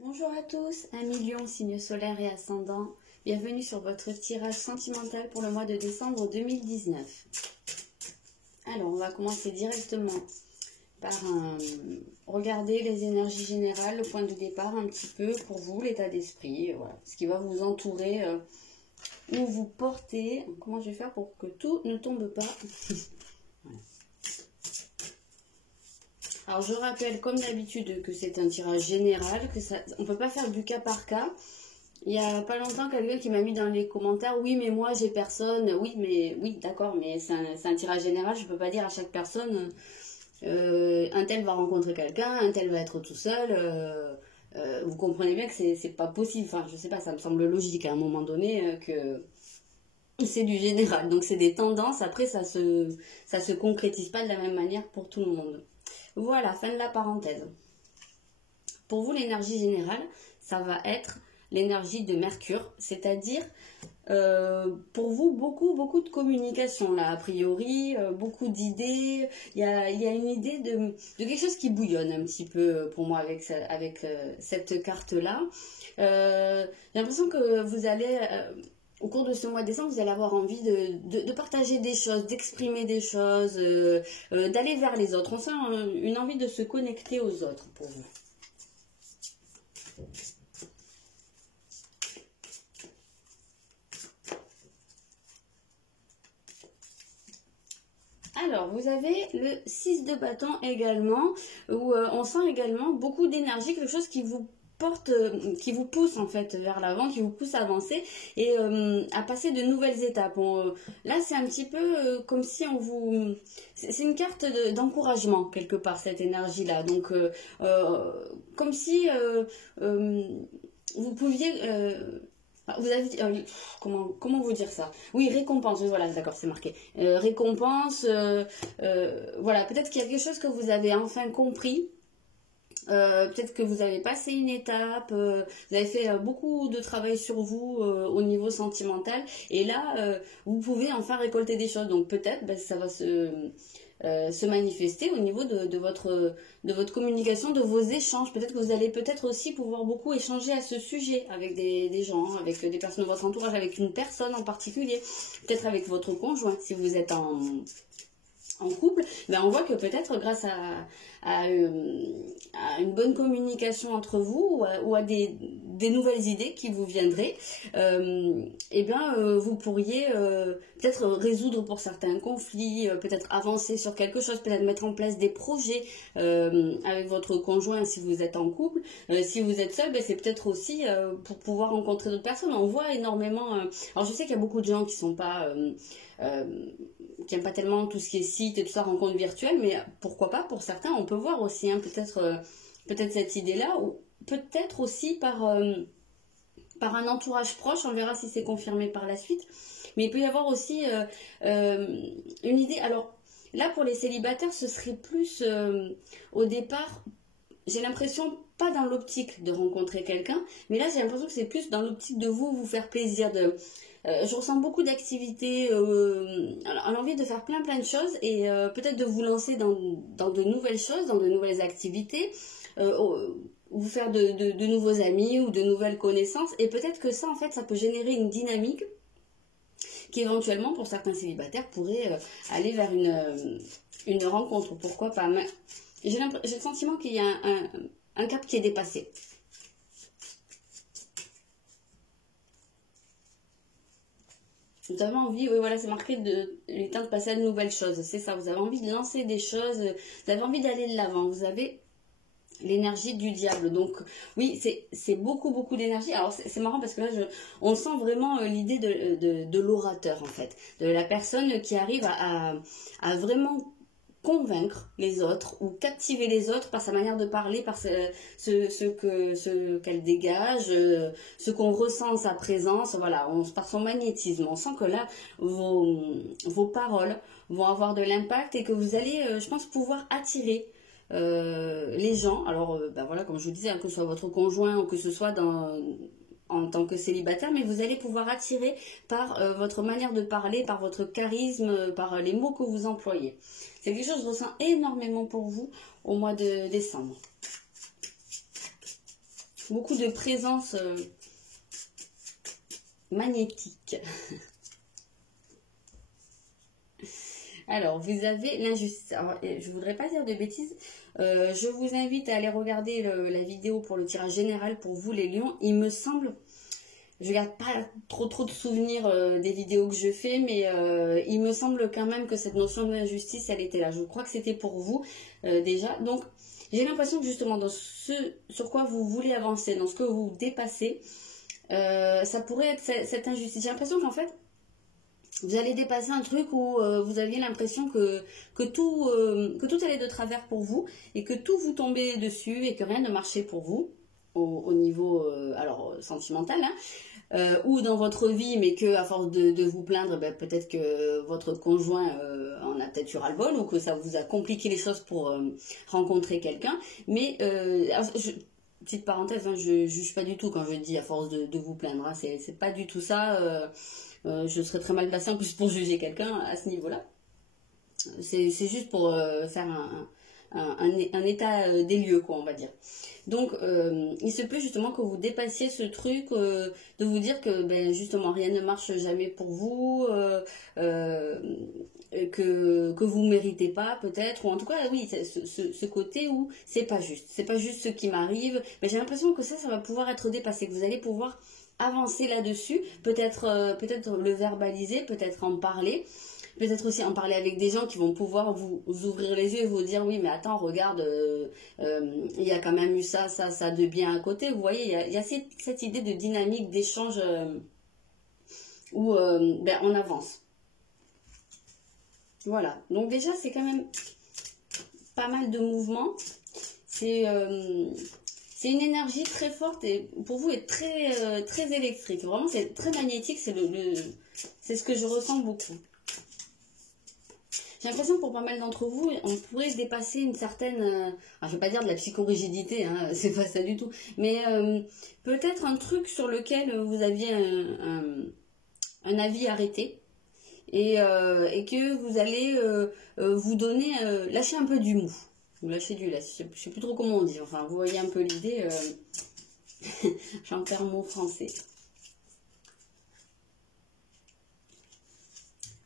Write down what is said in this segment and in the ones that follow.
Bonjour à tous, amis Lion, signe solaire et ascendant. Bienvenue sur votre tirage sentimental pour le mois de décembre 2019. Alors, on va commencer directement par regarder les énergies générales, le point de départ un petit peu pour vous, l'état d'esprit, voilà, ce qui va vous entourer, où vous portez. Comment je vais faire pour que tout ne tombe pas. Voilà. Alors, je rappelle, comme d'habitude, que c'est un tirage général, que ça, on ne peut pas faire du cas par cas. Il n'y a pas longtemps, quelqu'un qui m'a mis dans les commentaires, oui, mais moi, j'ai personne. Oui, d'accord, mais c'est un tirage général. Je ne peux pas dire à chaque personne, un tel va rencontrer quelqu'un, un tel va être tout seul. Vous comprenez bien que c'est pas possible. Enfin, je sais pas, ça me semble logique à un moment donné que c'est du général. Donc, c'est des tendances. Après, ça se concrétise pas de la même manière pour tout le monde. Voilà, fin de la parenthèse. Pour vous, l'énergie générale, ça va être l'énergie de Mercure, c'est-à-dire pour vous beaucoup de communication là, a priori, beaucoup d'idées. Il y a une idée de quelque chose qui bouillonne un petit peu pour moi avec cette carte-là. J'ai l'impression que vous allez... au cours de ce mois de décembre, vous allez avoir envie de partager des choses, d'exprimer des choses, d'aller vers les autres. On sent une envie de se connecter aux autres pour vous. Alors, vous avez le 6 de bâton également, où on sent également beaucoup d'énergie, quelque chose qui vous porte, qui vous pousse en fait vers l'avant, qui vous pousse à avancer et à passer de nouvelles étapes. Là, c'est un petit peu comme si on vous... C'est une carte d'encouragement quelque part, cette énergie-là. Donc, comme si vous pouviez... vous avez comment vous dire ça? Oui, récompense, oui, voilà, d'accord, c'est marqué. Récompense, voilà, peut-être qu'il y a quelque chose que vous avez enfin compris. Peut-être que vous avez passé une étape, vous avez fait beaucoup de travail sur vous au niveau sentimental, et là, vous pouvez enfin récolter des choses. Donc peut-être ça va se manifester au niveau de votre communication, de vos échanges. Peut-être que vous allez aussi pouvoir beaucoup échanger à ce sujet avec des gens, avec des personnes de votre entourage, avec une personne en particulier, peut-être avec votre conjoint si vous êtes en couple. On voit que peut-être grâce à une bonne communication entre vous ou à des nouvelles idées qui vous viendraient, vous pourriez peut-être résoudre pour certains conflits, peut-être avancer sur quelque chose, peut-être mettre en place des projets avec votre conjoint si vous êtes en couple. Si vous êtes seul, c'est peut-être aussi pour pouvoir rencontrer d'autres personnes. On voit énormément... alors je sais qu'il y a beaucoup de gens qui sont pas... qui n'aiment pas tellement tout ce qui est site et tout ça, rencontre virtuelle, mais pourquoi pas, pour certains, on peut voir aussi, hein, peut-être cette idée-là, ou peut-être aussi par un entourage proche, on verra si c'est confirmé par la suite, mais il peut y avoir aussi une idée. Alors là, pour les célibataires, ce serait plus au départ, j'ai l'impression, pas dans l'optique de rencontrer quelqu'un, mais là j'ai l'impression que c'est plus dans l'optique de vous faire plaisir, je ressens beaucoup d'activités, l'envie de faire plein de choses et peut-être de vous lancer dans de nouvelles choses, dans de nouvelles activités, vous faire de nouveaux amis ou de nouvelles connaissances, et peut-être que ça en fait ça peut générer une dynamique qui éventuellement pour certains célibataires pourrait aller vers une rencontre, pourquoi pas. Mais j'ai le sentiment qu'il y a un cap qui est dépassé. Vous avez envie, oui voilà, c'est marqué le temps de passer à de nouvelles choses, c'est ça, vous avez envie de lancer des choses, vous avez envie d'aller de l'avant, vous avez l'énergie du diable. Donc oui, c'est beaucoup d'énergie. Alors c'est marrant parce que là, on sent vraiment l'idée de l'orateur en fait, de la personne qui arrive à vraiment convaincre les autres ou captiver les autres par sa manière de parler, par ce qu'elle dégage, ce qu'on ressent en sa présence, voilà, par son magnétisme. On sent que là, vos paroles vont avoir de l'impact et que vous allez, je pense, pouvoir attirer les gens. Alors, voilà, comme je vous disais, hein, que ce soit votre conjoint ou que ce soit en tant que célibataire, mais vous allez pouvoir attirer par votre manière de parler, par votre charisme, par les mots que vous employez. C'est quelque chose que je ressens énormément pour vous au mois de décembre. beaucoup de présence magnétique. Alors, vous avez l'injustice. Alors, je voudrais pas dire de bêtises. Je vous invite à aller regarder la vidéo pour le tirage général pour vous, les lions. Il me semble, je garde pas trop de souvenirs des vidéos que je fais, mais il me semble quand même que cette notion d'injustice, elle était là. Je crois que c'était pour vous déjà. Donc, j'ai l'impression que justement, dans ce sur quoi vous voulez avancer, dans ce que vous dépassez, ça pourrait être cette injustice. J'ai l'impression qu'en fait, vous allez dépasser un truc où vous aviez l'impression que tout allait de travers pour vous et que tout vous tombait dessus et que rien ne marchait pour vous au niveau alors sentimental, hein, ou dans votre vie, mais que à force de vous plaindre, ben, peut-être que votre conjoint en a peut-être eu ras-le-bol ou que ça vous a compliqué les choses pour rencontrer quelqu'un. Mais petite parenthèse, hein, je juge pas du tout quand je dis à force de vous plaindre, hein, c'est pas du tout ça. Je serais très mal placée en plus pour juger quelqu'un à ce niveau-là. C'est juste pour faire un état des lieux, quoi, on va dire. Donc, il se peut justement que vous dépassiez ce truc de vous dire que, ben, justement, rien ne marche jamais pour vous, que vous ne méritez pas, peut-être, ou en tout cas, oui, ce côté où c'est pas juste ce qui m'arrive. Mais j'ai l'impression que ça va pouvoir être dépassé, que vous allez pouvoir avancer là-dessus, peut-être le verbaliser, peut-être en parler, peut-être aussi en parler avec des gens qui vont pouvoir vous ouvrir les yeux et vous dire oui mais attends regarde, il y a quand même eu ça de bien à côté. Vous voyez, il y a cette idée de dynamique d'échange où ben, on avance. Voilà, donc déjà c'est quand même pas mal de mouvements. C'est une énergie très forte et pour vous est très électrique. Vraiment, c'est très magnétique. C'est ce que je ressens beaucoup. J'ai l'impression que pour pas mal d'entre vous, on pourrait dépasser une certaine... alors, je ne vais pas dire de la psychorigidité, hein, c'est pas ça du tout. Mais peut-être un truc sur lequel vous aviez un avis arrêté. Et que vous allez vous donner... lâcher un peu du mou. Vous lâchez du lait, je ne sais plus trop comment on dit. Enfin, vous voyez un peu l'idée. J'en perds mon français.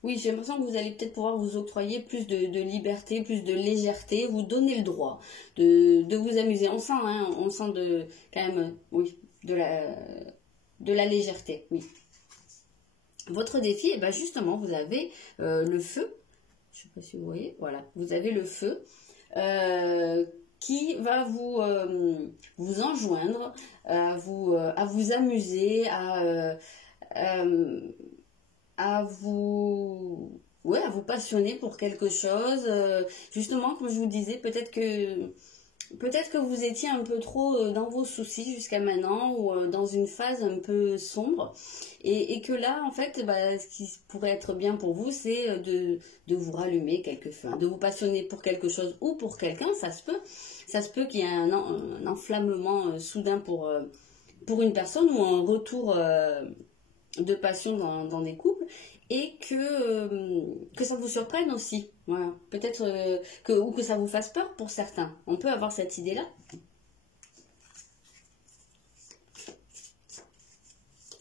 Oui, j'ai l'impression que vous allez peut-être pouvoir vous octroyer plus de liberté, plus de légèreté, vous donner le droit de vous amuser. On sent, hein, on sent quand même, oui, de la légèreté, oui. Votre défi, eh ben justement, vous avez le feu. Je ne sais pas si vous voyez, voilà, vous avez le feu. Qui va vous enjoindre à vous amuser, à vous passionner pour quelque chose. Justement, comme je vous disais, peut-être que vous étiez un peu trop dans vos soucis jusqu'à maintenant ou dans une phase un peu sombre et que là en fait bah, ce qui pourrait être bien pour vous c'est de vous rallumer quelque feu, de vous passionner pour quelque chose ou pour quelqu'un. Ça se peut qu'il y ait un enflammement soudain pour une personne ou un retour de passion dans des couples et que ça vous surprenne aussi. Voilà. Peut-être ou que ça vous fasse peur pour certains. On peut avoir cette idée-là.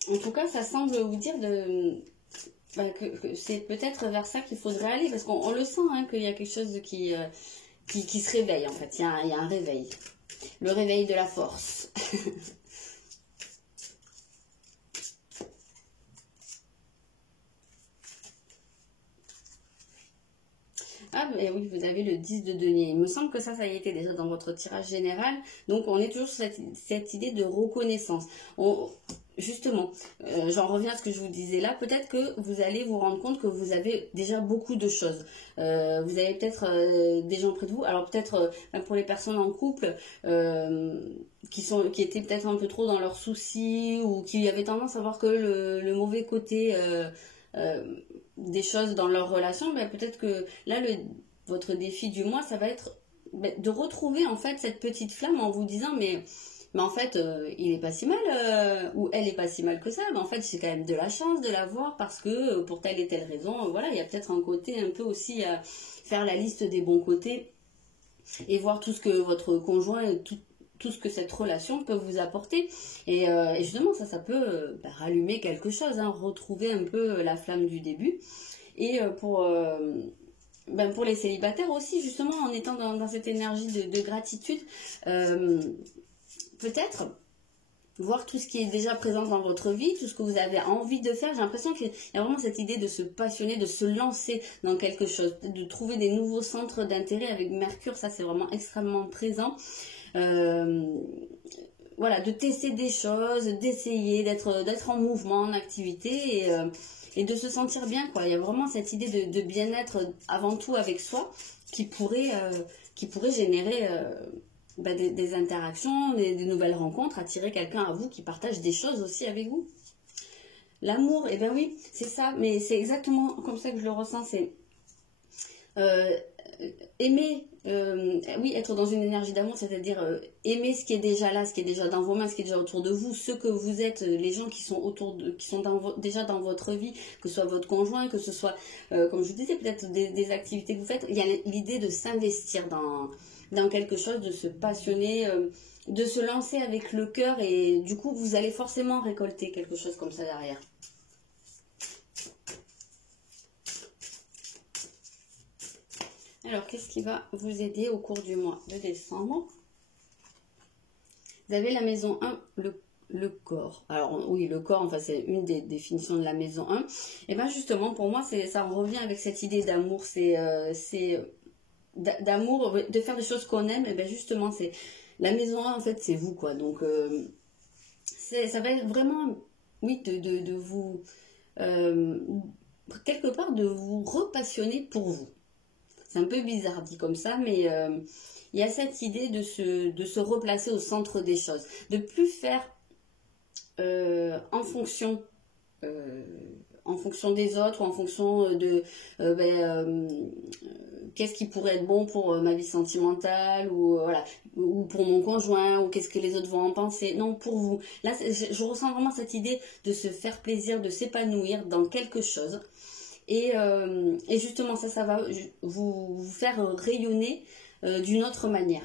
En tout cas, ça semble vous dire que c'est peut-être vers ça qu'il faudrait aller, parce qu'on le sent, hein, qu'il y a quelque chose qui se réveille, en fait. Il y a un réveil. Le réveil de la force. Ah, mais oui, vous avez le 10 de denier. Il me semble que ça y était déjà dans votre tirage général. Donc, on est toujours sur cette idée de reconnaissance. Justement, j'en reviens à ce que je vous disais là. Peut-être que vous allez vous rendre compte que vous avez déjà beaucoup de choses. Vous avez peut-être des gens près de vous. Alors, peut-être pour les personnes en couple qui étaient peut-être un peu trop dans leurs soucis ou qui avaient tendance à voir que le mauvais côté... des choses dans leur relation, ben peut-être que là votre défi du mois ça va être de retrouver en fait cette petite flamme en vous disant mais en fait il est pas si mal ou elle est pas si mal que ça, mais en fait c'est quand même de la chance de l'avoir parce que pour telle et telle raison, voilà, il y a peut-être un côté un peu aussi faire la liste des bons côtés et voir tout ce que votre conjoint, tout ce que cette relation peut vous apporter. Et justement, ça peut rallumer quelque chose, hein, retrouver un peu la flamme du début. Et pour les célibataires aussi, justement, en étant dans cette énergie de gratitude, peut-être voir tout ce qui est déjà présent dans votre vie, tout ce que vous avez envie de faire. J'ai l'impression qu'il y a vraiment cette idée de se passionner, de se lancer dans quelque chose, de trouver des nouveaux centres d'intérêt avec Mercure. Ça, c'est vraiment extrêmement présent. Voilà, de tester des choses, d'essayer, d'être en mouvement, en activité et de se sentir bien, quoi. Il y a vraiment cette idée de bien-être avant tout avec soi qui pourrait générer des interactions, des nouvelles rencontres, attirer quelqu'un à vous qui partage des choses aussi avec vous. L'amour, eh bien oui, c'est ça, mais c'est exactement comme ça que je le ressens, c'est aimer, oui, être dans une énergie d'amour, c'est-à-dire aimer ce qui est déjà là, ce qui est déjà dans vos mains, ce qui est déjà autour de vous, ce que vous êtes, les gens qui sont déjà dans votre vie, que ce soit votre conjoint, que ce soit, comme je vous disais, peut-être des activités que vous faites. Il y a l'idée de s'investir dans quelque chose, de se passionner, de se lancer avec le cœur, et du coup, vous allez forcément récolter quelque chose comme ça derrière. Alors, qu'est-ce qui va vous aider au cours du mois de décembre? Vous avez la maison 1, le corps. Alors, oui, le corps, enfin, c'est une des définitions de la maison 1. Et bien, justement, pour moi, ça en revient avec cette idée d'amour. C'est d'amour, de faire des choses qu'on aime. Et bien, justement, c'est la maison 1, en fait, c'est vous, quoi. Donc, ça va être vraiment, oui, de vous, quelque part, de vous repassionner pour vous. C'est un peu bizarre dit comme ça, mais il y a cette idée de se replacer au centre des choses. De plus faire en fonction des autres ou en fonction de qu'est-ce qui pourrait être bon pour ma vie sentimentale ou voilà, ou pour mon conjoint, ou qu'est-ce que les autres vont en penser. Non, pour vous. Là, je ressens vraiment cette idée de se faire plaisir, de s'épanouir dans quelque chose. Et justement, ça va vous faire rayonner d'une autre manière.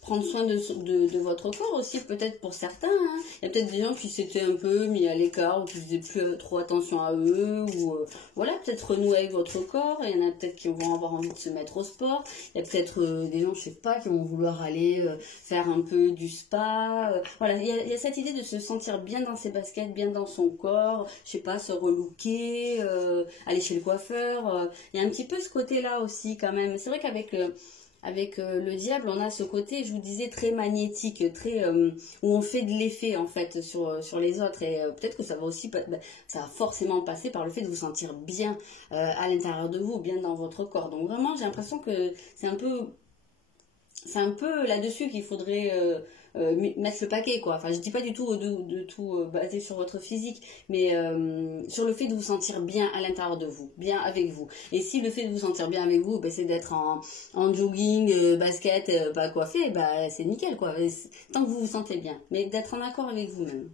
Prendre soin de votre corps aussi, peut-être pour certains. Hein. Il y a peut-être des gens qui s'étaient un peu mis à l'écart ou qui faisaient plus trop attention à eux. Ou voilà, peut-être renouer avec votre corps. Il y en a peut-être qui vont avoir envie de se mettre au sport. Il y a peut-être des gens, je sais pas, qui vont vouloir aller faire un peu du spa. Voilà, il y a cette idée de se sentir bien dans ses baskets, bien dans son corps. Je sais pas, se relooker, aller chez le coiffeur. Il y a un petit peu ce côté-là aussi quand même. C'est vrai qu'avec le diable, on a ce côté, je vous disais, très magnétique, très où on fait de l'effet en fait sur les autres. Et peut-être que ça va aussi, ça va forcément passer par le fait de vous sentir bien à l'intérieur de vous, bien dans votre corps. Donc vraiment, j'ai l'impression que c'est un peu là-dessus qu'il faudrait mettre le paquet, quoi. Enfin, je dis pas du tout de tout baser sur votre physique, mais sur le fait de vous sentir bien à l'intérieur de vous, bien avec vous. Et si le fait de vous sentir bien avec vous, c'est d'être en jogging, basket, pas coiffé, c'est nickel, quoi. Tant que vous vous sentez bien, mais d'être en accord avec vous-même.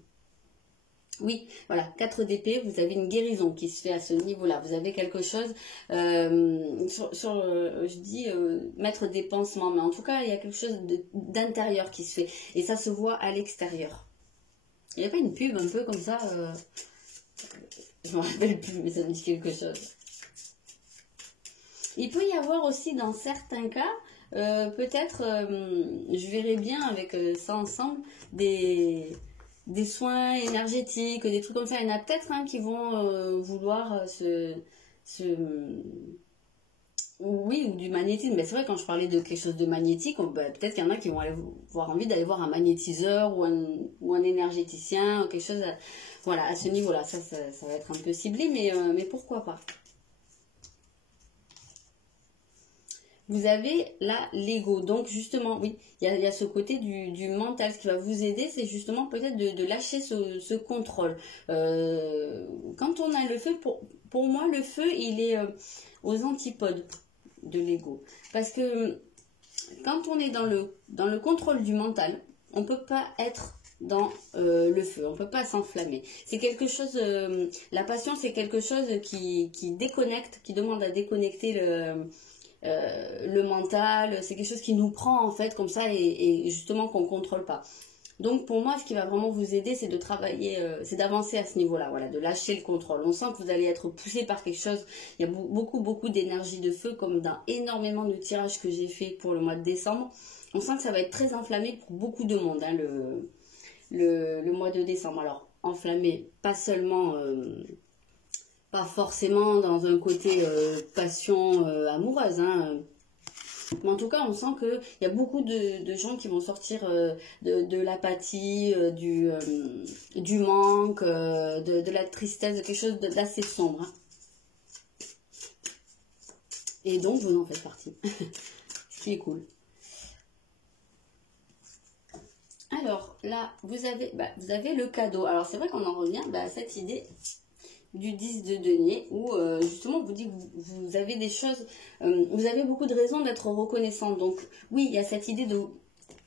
Oui, voilà, 4 d'épée, vous avez une guérison qui se fait à ce niveau-là. Vous avez quelque chose, je dis mettre des pansements, mais en tout cas, il y a quelque chose d'intérieur qui se fait. Et ça se voit à l'extérieur. Il n'y a pas une pub un peu comme ça je ne me rappelle plus, mais ça me dit quelque chose. Il peut y avoir aussi, dans certains cas, peut-être, je verrai bien avec ça ensemble, des soins énergétiques, des trucs comme ça. Il y en a peut-être qui vont vouloir oui, ou du magnétisme. Mais c'est vrai, quand je parlais de quelque chose de magnétique, peut-être qu'il y en a qui vont avoir envie d'aller voir un magnétiseur ou un énergéticien, ou quelque chose voilà, à ce niveau-là. Ça va être un peu ciblé, mais pourquoi pas. Vous avez là l'ego, donc justement, oui, il y a ce côté du mental. Ce qui va vous aider, c'est justement peut-être de lâcher ce contrôle. Quand on a le feu, pour moi, le feu, il est aux antipodes de l'ego. Parce que quand on est dans le contrôle du mental, on ne peut pas être dans le feu. On ne peut pas s'enflammer. C'est quelque chose, la passion, c'est quelque chose qui déconnecte, qui demande à déconnecter le mental. C'est quelque chose qui nous prend en fait comme ça et justement qu'on ne contrôle pas. Donc pour moi, ce qui va vraiment vous aider, c'est de travailler, c'est d'avancer à ce niveau-là, voilà, de lâcher le contrôle. On sent que vous allez être poussé par quelque chose. Il y a beaucoup d'énergie de feu, comme dans énormément de tirages que j'ai fait pour le mois de décembre. On sent que ça va être très enflammé pour beaucoup de monde, hein, le mois de décembre. Alors, enflammé, pas seulement, pas forcément dans un côté passion amoureuse, hein. Mais en tout cas, on sent qu'il y a beaucoup de gens qui vont sortir de l'apathie, du manque, de la tristesse, de quelque chose d'assez sombre, hein. Et donc, vous en faites partie. Ce qui est cool. Alors, là, vous avez le cadeau. Alors, c'est vrai qu'on en revient à cette idée du 10 de denier où justement on vous dit que vous avez des choses, vous avez beaucoup de raisons d'être reconnaissant. Donc oui, il y a cette idée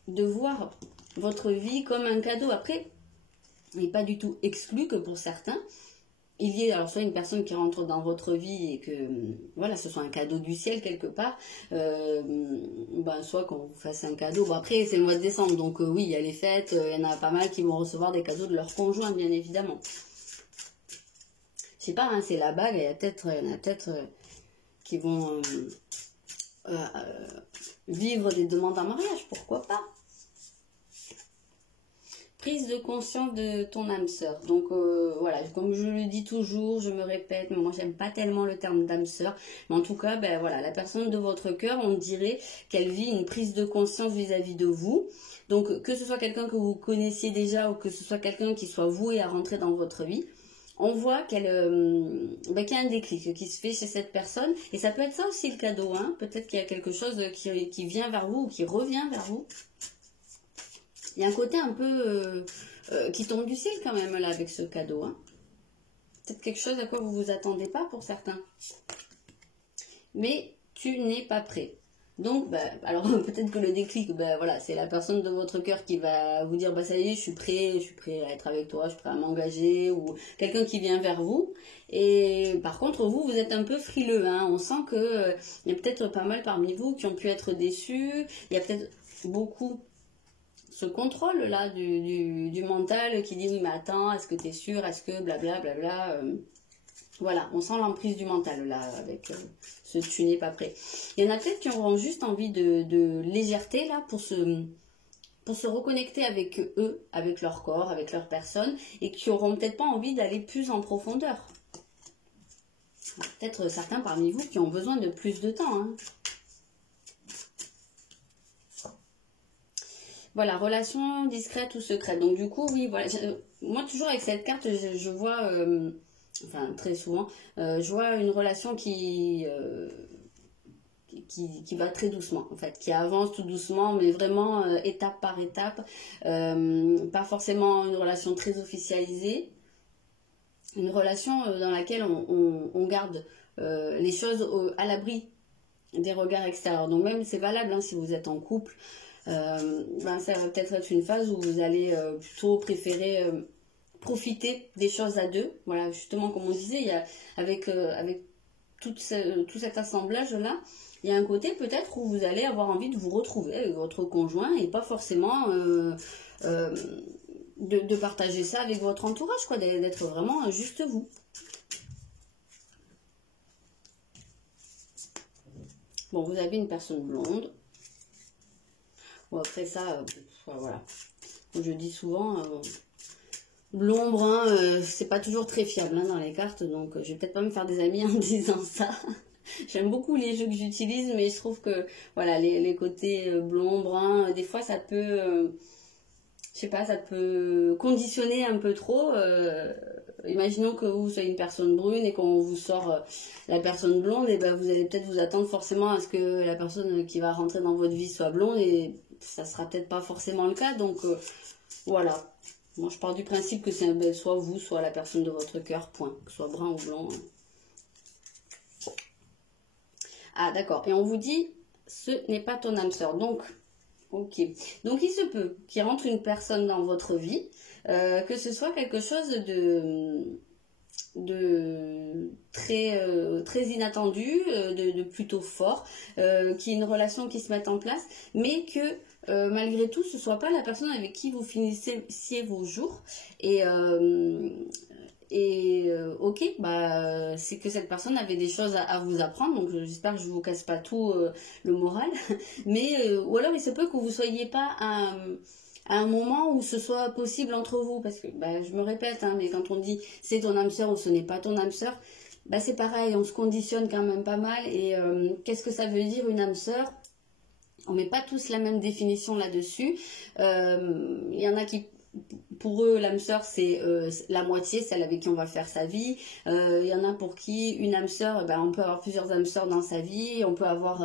de voir votre vie comme un cadeau. Après, il n'est pas du tout exclu que pour certains, il y ait alors soit une personne qui rentre dans votre vie et que voilà, ce soit un cadeau du ciel quelque part, soit qu'on vous fasse un cadeau. Bon, après c'est le mois de décembre, donc oui, il y a les fêtes, il y en a pas mal qui vont recevoir des cadeaux de leur conjoint, bien évidemment. Je sais pas, hein, c'est la bague, il y en a peut-être qui vont vivre des demandes en mariage, pourquoi pas. Prise de conscience de ton âme sœur. Donc voilà, comme je le dis toujours, je me répète, mais moi j'aime pas tellement le terme d'âme sœur, mais en tout cas, voilà, la personne de votre cœur, on dirait qu'elle vit une prise de conscience vis-à-vis de vous. Donc que ce soit quelqu'un que vous connaissiez déjà ou que ce soit quelqu'un qui soit voué à rentrer dans votre vie, on voit qu'il y a un déclic qui se fait chez cette personne. Et ça peut être ça aussi le cadeau, hein. Peut-être qu'il y a quelque chose qui vient vers vous ou qui revient vers vous. Il y a un côté un peu qui tombe du ciel quand même là avec ce cadeau, hein. C'est quelque chose à quoi vous ne vous attendez pas pour certains. Mais tu n'es pas prêt. Donc, alors peut-être que le déclic, voilà, c'est la personne de votre cœur qui va vous dire, ça y est, je suis prêt à être avec toi, je suis prêt à m'engager, ou quelqu'un qui vient vers vous. Et par contre, vous êtes un peu frileux, hein. On sent que il y a peut-être pas mal parmi vous qui ont pu être déçus. Il y a peut-être beaucoup ce contrôle là du mental qui dit oui, mais attends, est-ce que tu es sûr, est-ce que blablabla. Voilà, on sent l'emprise du mental là avec ce tu n'es pas prêt. Il y en a peut-être qui auront juste envie de légèreté là pour se reconnecter avec eux, avec leur corps, avec leur personne, et qui auront peut-être pas envie d'aller plus en profondeur. Peut-être certains parmi vous qui ont besoin de plus de temps, hein. Voilà, relation discrète ou secrète. Donc du coup, oui, voilà. Moi, toujours avec cette carte, je vois, enfin très souvent, je vois une relation qui va très doucement, en fait, qui avance tout doucement, mais vraiment étape par étape. Pas forcément une relation très officialisée. Une relation dans laquelle on garde les choses à l'abri des regards extérieurs. Donc même, c'est valable hein, si vous êtes en couple. Ça va peut-être être une phase où vous allez plutôt préférer profiter des choses à deux. Voilà, justement, comme on disait, il y a, avec tout cet assemblage-là, il y a un côté peut-être où vous allez avoir envie de vous retrouver avec votre conjoint et pas forcément de partager ça avec votre entourage, quoi, d'être vraiment juste vous. Bon, vous avez une personne blonde. Bon, après ça, voilà. Je dis souvent, blond, brun, c'est pas toujours très fiable hein, dans les cartes, donc je vais peut-être pas me faire des amis en disant ça. J'aime beaucoup les jeux que j'utilise, mais je trouve que voilà, les côtés blond, brun, des fois ça peut, je sais pas, ça peut conditionner un peu trop. Imaginons que vous soyez une personne brune et qu'on vous sort la personne blonde, et vous allez peut-être vous attendre forcément à ce que la personne qui va rentrer dans votre vie soit blonde, et ça sera peut-être pas forcément le cas. Donc voilà, moi je pars du principe que c'est soit vous, soit la personne de votre cœur, point, que ce soit brun ou blanc. Ah d'accord, et on vous dit ce n'est pas ton âme sœur. Donc Ok. Donc il se peut qu'il rentre une personne dans votre vie, que ce soit quelque chose de très inattendu, de plutôt fort, qu'il y ait une relation qui se mette en place, mais que malgré tout, ce soit pas la personne avec qui vous finissiez vos jours. Et, ok, bah, c'est que cette personne avait des choses à vous apprendre, donc j'espère que je vous casse pas tout le moral. Mais, ou alors il se peut que vous soyez pas à un moment où ce soit possible entre vous, parce que bah, je me répète, hein, mais quand on dit c'est ton âme sœur ou ce n'est pas ton âme sœur, bah, c'est pareil, on se conditionne quand même pas mal. Et qu'est-ce que ça veut dire une âme sœur? On met pas tous la même définition là-dessus. Il y en a qui, pour eux, l'âme sœur, c'est la moitié, celle avec qui on va faire sa vie. Il y en a pour qui une âme sœur, on peut avoir plusieurs âmes sœurs dans sa vie. On peut avoir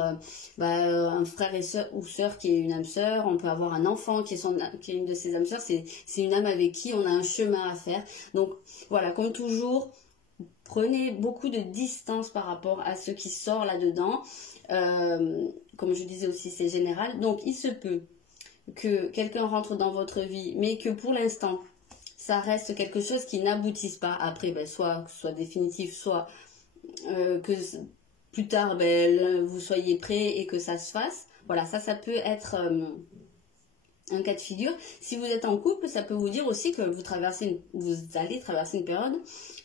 un frère et soeur, ou sœur qui est une âme sœur. On peut avoir un enfant qui est une de ses âmes sœurs. C'est une âme avec qui on a un chemin à faire. Donc voilà, comme toujours, prenez beaucoup de distance par rapport à ce qui sort là-dedans. Comme je disais aussi, c'est général. Donc il se peut que quelqu'un rentre dans votre vie, mais que pour l'instant, ça reste quelque chose qui n'aboutisse pas. Après, soit définitif, soit que plus tard, vous soyez prêt et que ça se fasse. Voilà, ça peut être un cas de figure. Si vous êtes en couple, ça peut vous dire aussi que vous allez traverser une période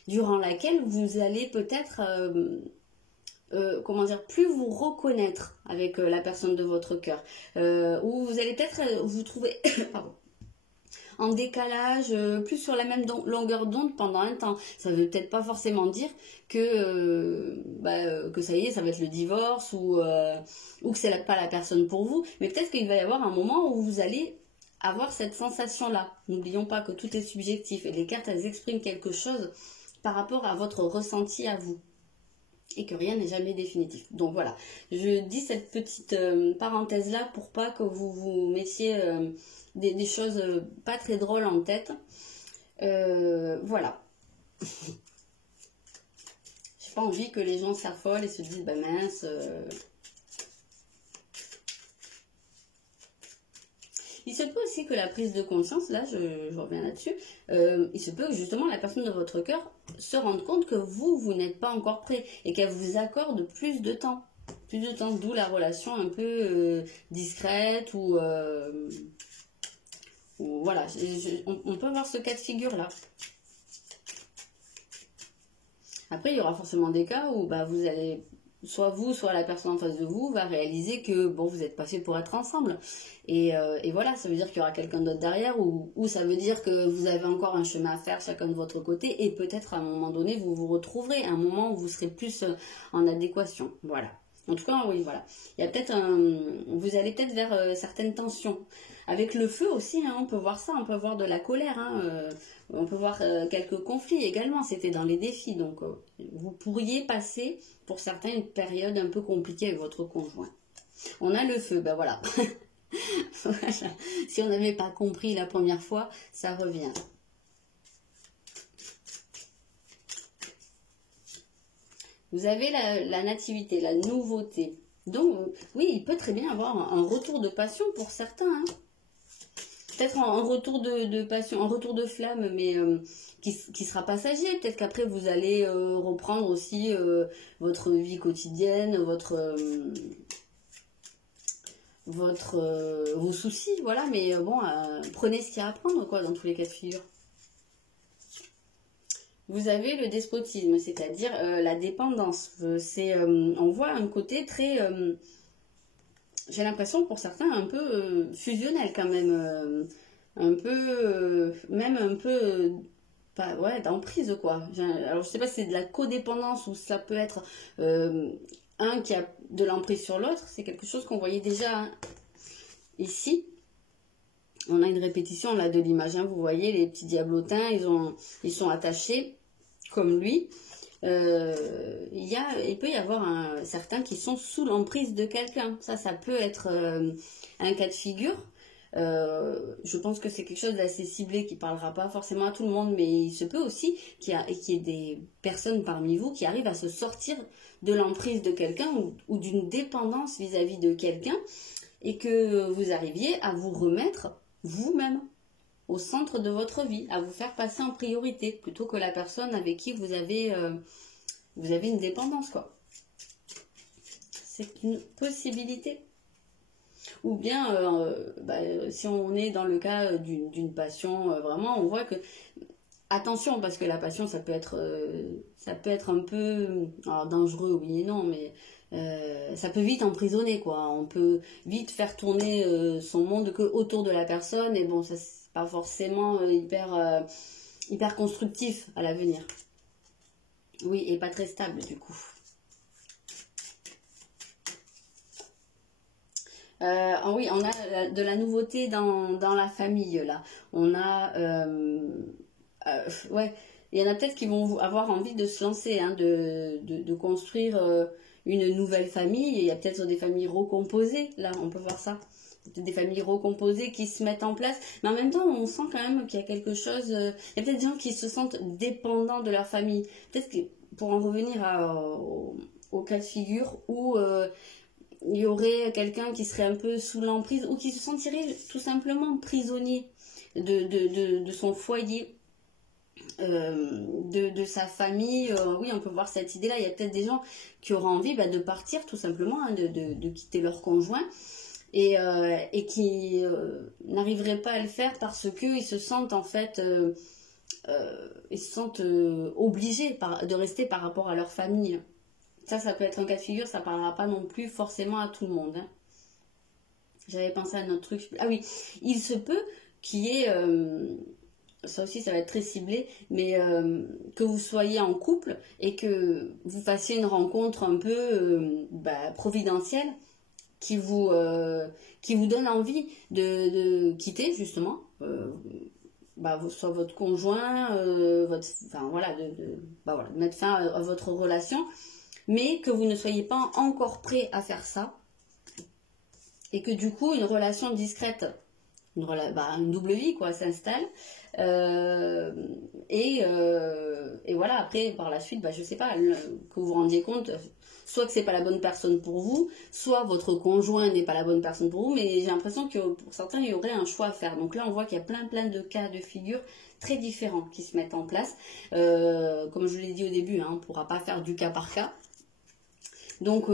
durant laquelle vous allez peut-être... plus vous reconnaître avec la personne de votre cœur, ou vous allez peut-être vous trouver pardon, en décalage, plus sur la même longueur d'onde pendant un temps. Ça veut peut-être pas forcément dire que ça y est, ça va être le divorce, ou que c'est pas la personne pour vous, mais peut-être qu'il va y avoir un moment où vous allez avoir cette sensation-là. N'oublions pas que tout est subjectif et les cartes, elles expriment quelque chose par rapport à votre ressenti à vous, et que rien n'est jamais définitif. Donc voilà, je dis cette petite parenthèse là pour pas que vous vous mettiez des choses pas très drôles en tête. Voilà. J'ai pas envie que les gens s'affolent et se disent bah mince. Il se peut aussi que la prise de conscience, là je reviens là-dessus, il se peut que justement la personne de votre cœur se rende compte que vous n'êtes pas encore prêt et qu'elle vous accorde plus de temps, d'où la relation un peu discrète, ou voilà, on peut avoir ce cas de figure là. Après il y aura forcément des cas où vous allez, soit vous, soit la personne en face de vous va réaliser que bon, vous n'êtes pas fait pour être ensemble. Et voilà, ça veut dire qu'il y aura quelqu'un d'autre derrière, ou ça veut dire que vous avez encore un chemin à faire chacun de votre côté, et peut-être à un moment donné, vous vous retrouverez, à un moment où vous serez plus en adéquation. Voilà. En tout cas, oui, voilà. Il y a peut-être vous allez peut-être vers certaines tensions. Avec le feu aussi, hein, on peut voir ça, on peut voir de la colère, hein, on peut voir quelques conflits également, c'était dans les défis. Donc, vous pourriez passer, pour certains, une période un peu compliquée avec votre conjoint. On a le feu, voilà. Voilà. Si on n'avait pas compris la première fois, ça revient. Vous avez la nativité, la nouveauté. Donc, oui, il peut très bien avoir un retour de passion pour certains. Hein. Peut-être un retour de passion, un retour de flamme, mais qui sera passager. Peut-être qu'après, vous allez reprendre aussi votre vie quotidienne, vos soucis, voilà. Mais bon, prenez ce qu'il y a à prendre, quoi, dans tous les cas de figure. Vous avez le despotisme, c'est-à-dire la dépendance. On voit un côté très, j'ai l'impression pour certains, un peu fusionnel quand même. Même un peu, d'emprise, quoi. Alors je sais pas si c'est de la codépendance ou ça peut être un qui a de l'emprise sur l'autre. C'est quelque chose qu'on voyait déjà ici. On a une répétition là de l'image, hein. Vous voyez les petits diablotins, ils sont attachés comme lui. Il peut y avoir certains qui sont sous l'emprise de quelqu'un. Ça peut être un cas de figure. Je pense que c'est quelque chose d'assez ciblé qui parlera pas forcément à tout le monde, mais il se peut aussi qu'il y ait des personnes parmi vous qui arrivent à se sortir de l'emprise de quelqu'un ou d'une dépendance vis-à-vis de quelqu'un. et que vous arriviez à vous remettre vous-même au centre de votre vie, à vous faire passer en priorité, plutôt que la personne avec qui vous avez une dépendance, quoi. C'est une possibilité. Ou bien, si on est dans le cas d'une passion, vraiment, on voit que, attention, parce que la passion, ça peut être un peu, alors, dangereux, oui et non, mais ça peut vite emprisonner, quoi. On peut vite faire tourner son monde que autour de la personne, et bon, ça c'est pas forcément hyper constructif à l'avenir. Oui, et pas très stable du coup. Oui, on a de la nouveauté dans la famille là. On a, ouais, il y en a peut-être qui vont avoir envie de se lancer, hein, de construire une nouvelle famille. Il y a peut-être des familles recomposées, là, on peut voir ça. Des familles recomposées qui se mettent en place. Mais en même temps, on sent quand même qu'il y a quelque chose. Il y a peut-être des gens qui se sentent dépendants de leur famille. Peut-être que pour en revenir au cas de figure où il y aurait quelqu'un qui serait un peu sous l'emprise ou qui se sentirait tout simplement prisonnier de son foyer, de sa famille. Oui, on peut voir cette idée-là. Il y a peut-être des gens qui auront envie de partir tout simplement, hein, de quitter leur conjoint et qui n'arriveraient pas à le faire parce qu'ils se sentent en fait obligés de rester par rapport à leur famille. Ça peut être un cas de figure, ça ne parlera pas non plus forcément à tout le monde, hein. J'avais pensé à un autre truc. Ah oui, il se peut qu'il y ait, ça aussi ça va être très ciblé, mais que vous soyez en couple et que vous fassiez une rencontre un peu providentielle qui vous donne envie de quitter justement, soit votre conjoint, de mettre fin à votre relation, mais que vous ne soyez pas encore prêt à faire ça, et que du coup une relation discrète, une double vie quoi, s'installe, et voilà, après par la suite, je sais pas, que vous vous rendiez compte, soit que c'est pas la bonne personne pour vous, soit votre conjoint n'est pas la bonne personne pour vous, mais j'ai l'impression que pour certains il y aurait un choix à faire. Donc là on voit qu'il y a plein de cas de figure très différents qui se mettent en place. Comme je l'ai dit au début, hein, on ne pourra pas faire du cas par cas. Donc,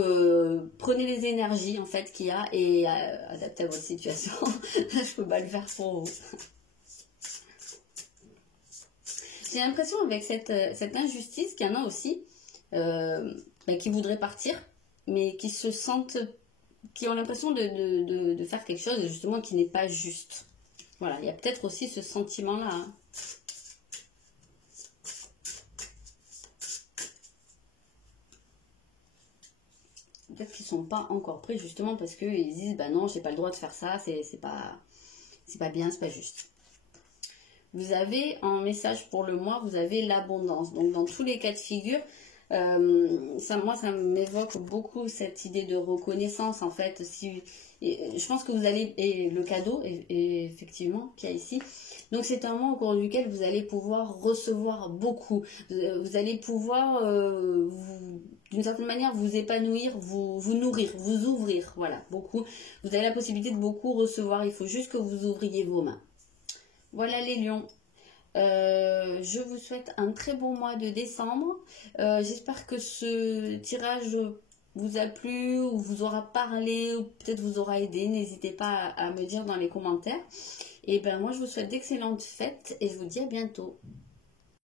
prenez les énergies en fait qu'il y a et adaptez à votre situation. Là, je peux pas le faire pour vous. J'ai l'impression avec cette injustice qu'il y en a aussi qui voudraient partir, mais qui se sentent, qui ont l'impression de faire quelque chose justement qui n'est pas juste. Voilà, il y a peut-être aussi ce sentiment-là, hein. Peut-être qu'ils sont pas encore prêts justement parce qu'ils disent non, j'ai pas le droit de faire ça, c'est pas bien, c'est pas juste. Vous avez un message pour le mois, vous avez l'abondance. Donc dans tous les cas de figure, ça m'évoque beaucoup cette idée de reconnaissance en fait. Je pense que vous allez, et le cadeau effectivement qu'il y a ici, donc c'est un mois au cours duquel vous allez pouvoir recevoir beaucoup, vous allez pouvoir d'une certaine manière vous épanouir, vous nourrir, vous ouvrir, voilà, beaucoup. Vous avez la possibilité de beaucoup recevoir, il faut juste que vous ouvriez vos mains. Voilà les lions. Je vous souhaite un très bon mois de décembre. J'espère que ce tirage vous a plu ou vous aura parlé ou peut-être vous aura aidé. N'hésitez pas à me dire dans les commentaires. Et moi je vous souhaite d'excellentes fêtes et je vous dis à bientôt.